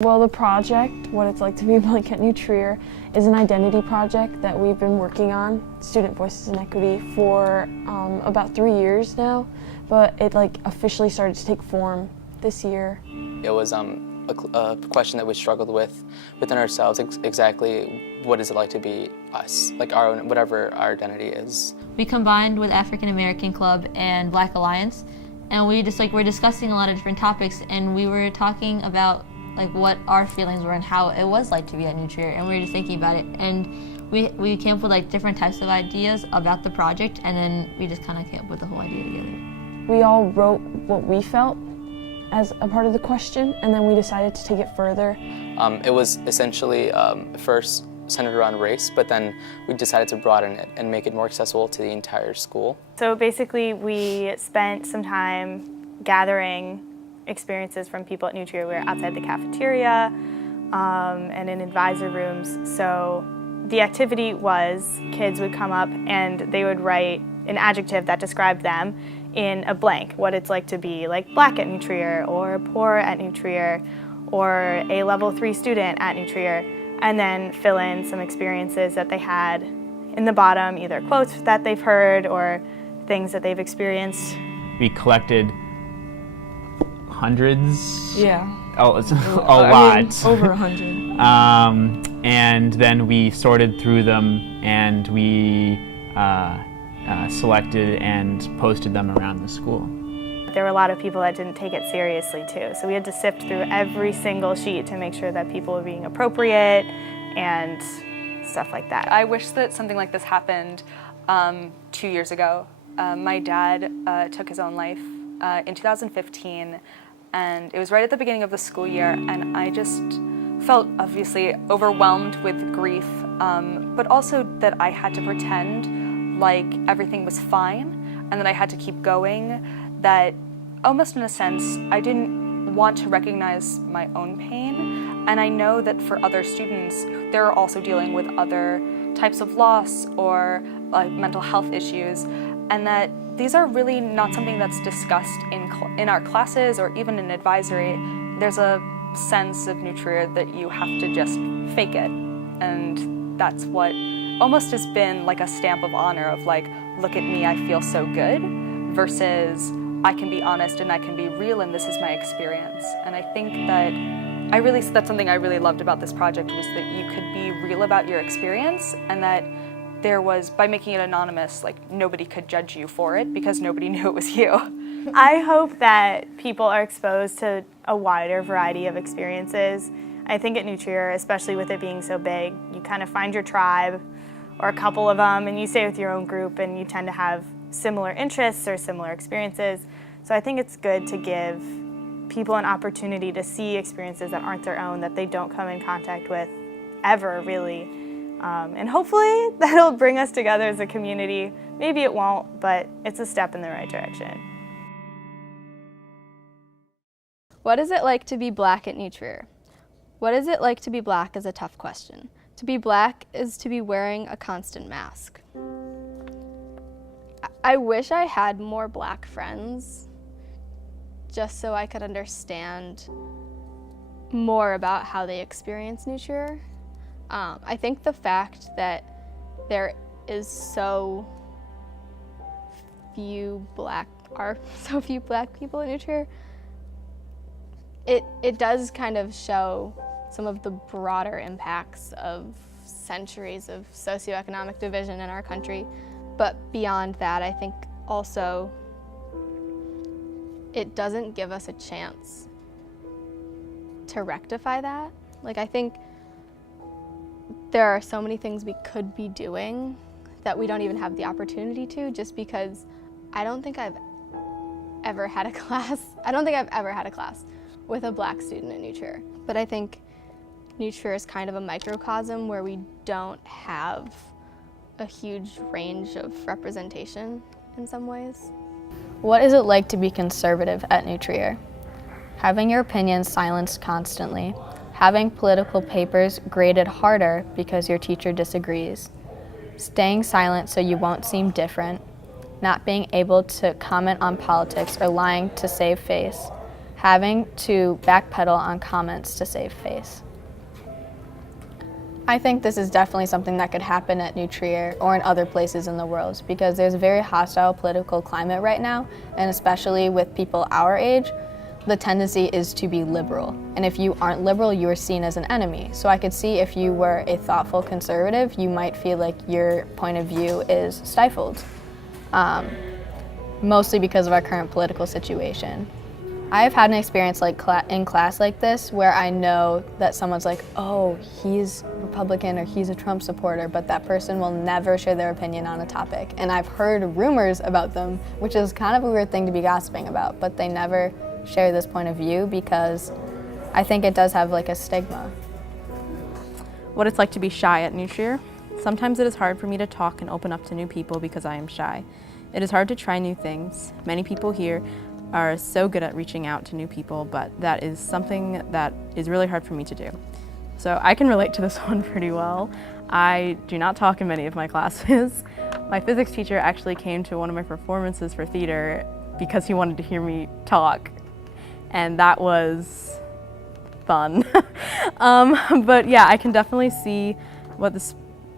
Well, the project, What It's Like to Be Blank at New Trier, is an identity project that we've been working on, Student Voices and Equity, for about 3 years now, but it officially started to take form this year. It was a question that we struggled with within ourselves, exactly what is it like to be us, like our own, whatever our identity is. We combined with African American Club and Black Alliance, and we we're discussing a lot of different topics, and we were talking about what our feelings were and how it was like to be at New Trier, and we were just thinking about it, and we came up with different types of ideas about the project, and then we just kind of came up with the whole idea together. We all wrote what we felt as a part of the question, and then we decided to take it further. It was essentially first centered around race, but then we decided to broaden it and make it more accessible to the entire school. So basically we spent some time gathering experiences from people at New Trier. We were outside the cafeteria and in advisor rooms. So the activity was kids would come up and they would write an adjective that described them in a blank, what it's like to be Black at New Trier, or poor at New Trier, or a level 3 student at New Trier, and then fill in some experiences that they had in the bottom, either quotes that they've heard or things that they've experienced. We collected hundreds. Yeah. A lot. Over 100. And then we sorted through them and we selected and posted them around the school. There were a lot of people that didn't take it seriously too, so we had to sift through every single sheet to make sure that people were being appropriate and stuff like that. I wish that something like this happened 2 years ago. My dad took his own life in 2015, and it was right at the beginning of the school year, and I just felt obviously overwhelmed with grief, but also that I had to pretend like everything was fine and that I had to keep going, that almost in a sense I didn't want to recognize my own pain, and I know that for other students they're also dealing with other types of loss or mental health issues, and that these are really not something that's discussed in our classes or even in advisory. There's a sense of New Trier that you have to just fake it, and that's what almost has been like a stamp of honor of look at me, I feel so good, versus I can be honest and I can be real and this is my experience. And I think that that's something I really loved about this project, was that you could be real about your experience, and that there was, by making it anonymous, nobody could judge you for it because nobody knew it was you. I hope that people are exposed to a wider variety of experiences. I think at New Trier, especially with it being so big, you kind of find your tribe or a couple of them and you stay with your own group and you tend to have similar interests or similar experiences. So I think it's good to give people an opportunity to see experiences that aren't their own, that they don't come in contact with ever, really. And hopefully that'll bring us together as a community. Maybe it won't, but it's a step in the right direction. What is it like to be Black at New Trier? What is it like to be Black is a tough question. To be Black is to be wearing a constant mask. I wish I had more Black friends, just so I could understand more about how they experience New Trier. I think the fact that there is so few Black people in New Trier, it does kind of show some of the broader impacts of centuries of socioeconomic division in our country. But beyond that, I think also it doesn't give us a chance to rectify that. I think there are so many things we could be doing that we don't even have the opportunity to, just because I don't think I've ever had a class with a Black student at New Trier. But I think New Trier is kind of a microcosm where we don't have a huge range of representation in some ways. What is it like to be conservative at New Trier? Having your opinions silenced constantly, having political papers graded harder because your teacher disagrees, staying silent so you won't seem different, not being able to comment on politics or lying to save face, having to backpedal on comments to save face. I think this is definitely something that could happen at New Trier or in other places in the world because there's a very hostile political climate right now, and especially with people our age, the tendency is to be liberal. And if you aren't liberal, you are seen as an enemy. So I could see if you were a thoughtful conservative, you might feel like your point of view is stifled, mostly because of our current political situation. I've had an experience like in class like this where I know that someone's like, oh, he's Republican or he's a Trump supporter, but that person will never share their opinion on a topic. And I've heard rumors about them, which is kind of a weird thing to be gossiping about, but they never share this point of view because I think it does have like a stigma. What it's like to be shy at New Trier. Sometimes it is hard for me to talk and open up to new people because I am shy. It is hard to try new things. Many people here are so good at reaching out to new people, but that is something that is really hard for me to do. So I can relate to this one pretty well. I do not talk in many of my classes. My physics teacher actually came to one of my performances for theater because he wanted to hear me talk, and that was fun. But yeah, I can definitely see what this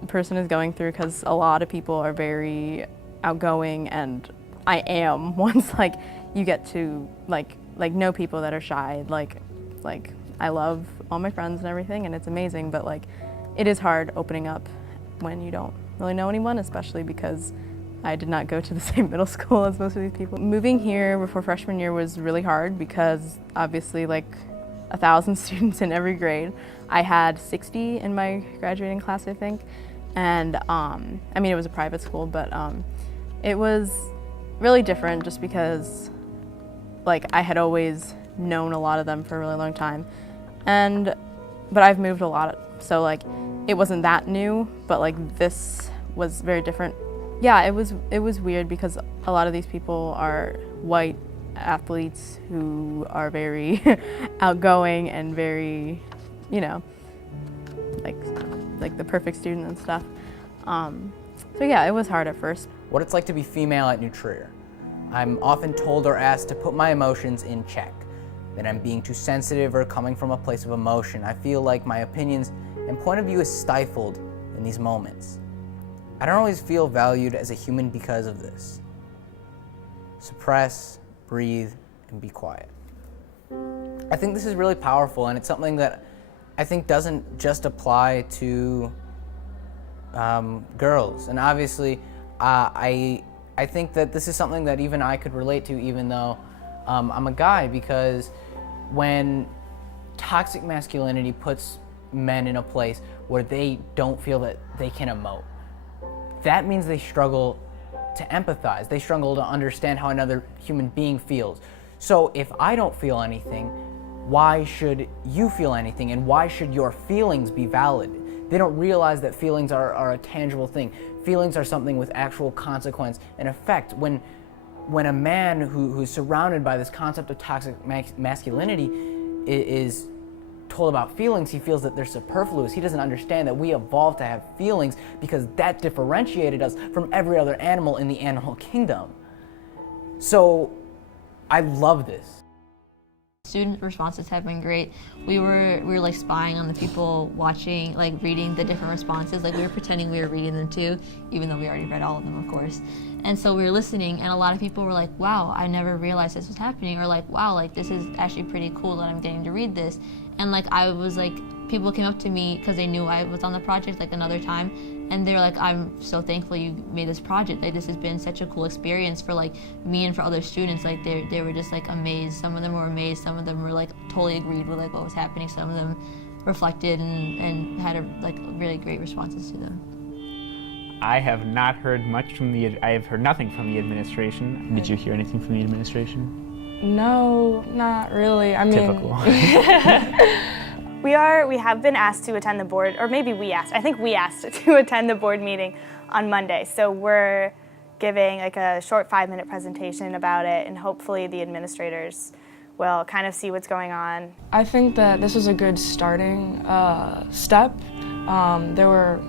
person is going through because a lot of people are very outgoing, and I am once like you get to like know people that are shy. Like I love all my friends and everything, and it's amazing, but like it is hard opening up when you don't really know anyone, especially because I did not go to the same middle school as most of these people. Moving here before freshman year was really hard because obviously like 1,000 students in every grade. I had 60 in my graduating class, I think, and I mean it was a private school, but it was really different just because like I had always known a lot of them for a really long time, but I've moved a lot, so like it wasn't that new, but like this was very different. Yeah, it was weird because a lot of these people are white athletes who are very outgoing and very, you know, like the perfect student and stuff. So yeah, it was hard at first. What it's like to be female at New Trier. I'm often told or asked to put my emotions in check, that I'm being too sensitive or coming from a place of emotion. I feel like my opinions and point of view is stifled in these moments. I don't always feel valued as a human because of this. Suppress, breathe, and be quiet. I think this is really powerful, and it's something that I think doesn't just apply to girls. And obviously, I think that this is something that even I could relate to, even though I'm a guy, because when toxic masculinity puts men in a place where they don't feel that they can emote, that means they struggle to empathize. They struggle to understand how another human being feels. So if I don't feel anything, why should you feel anything? And why should your feelings be valid? They don't realize that feelings are a tangible thing. Feelings are something with actual consequence and effect. When a man who's surrounded by this concept of toxic masculinity is told about feelings, he feels that they're superfluous. He doesn't understand that we evolved to have feelings because that differentiated us from every other animal in the animal kingdom. So I love this. Student responses have been great. We were like spying on the people watching, like reading the different responses. Like we were pretending we were reading them too, even though we already read all of them, of course. And so we were listening, and a lot of people were like, wow, I never realized this was happening, or like, wow, like this is actually pretty cool that I'm getting to read this. And like I was like, people came up to me because they knew I was on the project like another time, and they were like, I'm so thankful you made this project. Like this has been such a cool experience for like me and for other students. Like they were just like amazed. Some of them were amazed. Some of them were like totally agreed with like what was happening. Some of them reflected and had like really great responses to them. I have not heard much from I have heard nothing from the administration. Did you hear anything from the administration? No, not really. I mean, Typical. We have been asked to attend the board, or maybe I think we asked to attend the board meeting on Monday. So we're giving like a short 5-minute presentation about it, and hopefully the administrators will kind of see what's going on. I think that this was a good starting step. There were,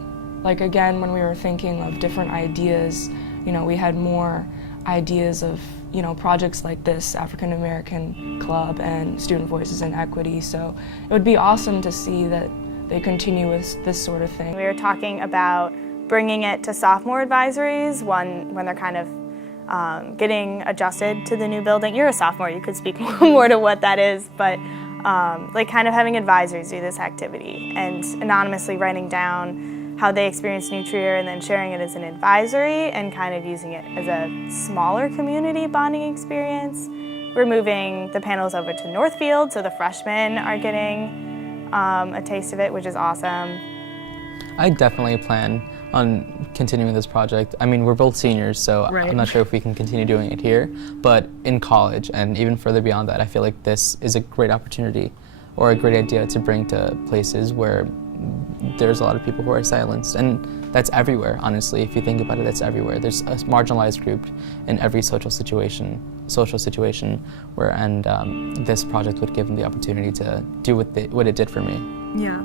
like again, when we were thinking of different ideas, you know, we had more ideas of you know, projects like this, African American Club and Student Voices in Equity. So it would be awesome to see that they continue with this sort of thing. We were talking about bringing it to sophomore advisories when they're kind of getting adjusted to the new building. You're a sophomore, you could speak more to what that is, but like kind of having advisories do this activity and anonymously writing down how they experience New Trier and then sharing it as an advisory and kind of using it as a smaller community bonding experience. We're moving the panels over to Northfield, so the freshmen are getting a taste of it, which is awesome. I definitely plan on continuing this project. I mean, we're both seniors, so I'm not sure if we can continue doing it here, but in college and even further beyond that, I feel like this is a great opportunity or a great idea to bring to places where there's a lot of people who are silenced, and that's everywhere, honestly. If you think about it, that's everywhere. There's a marginalized group in every social situation where, and this project would give them the opportunity to do what it did for me. Yeah.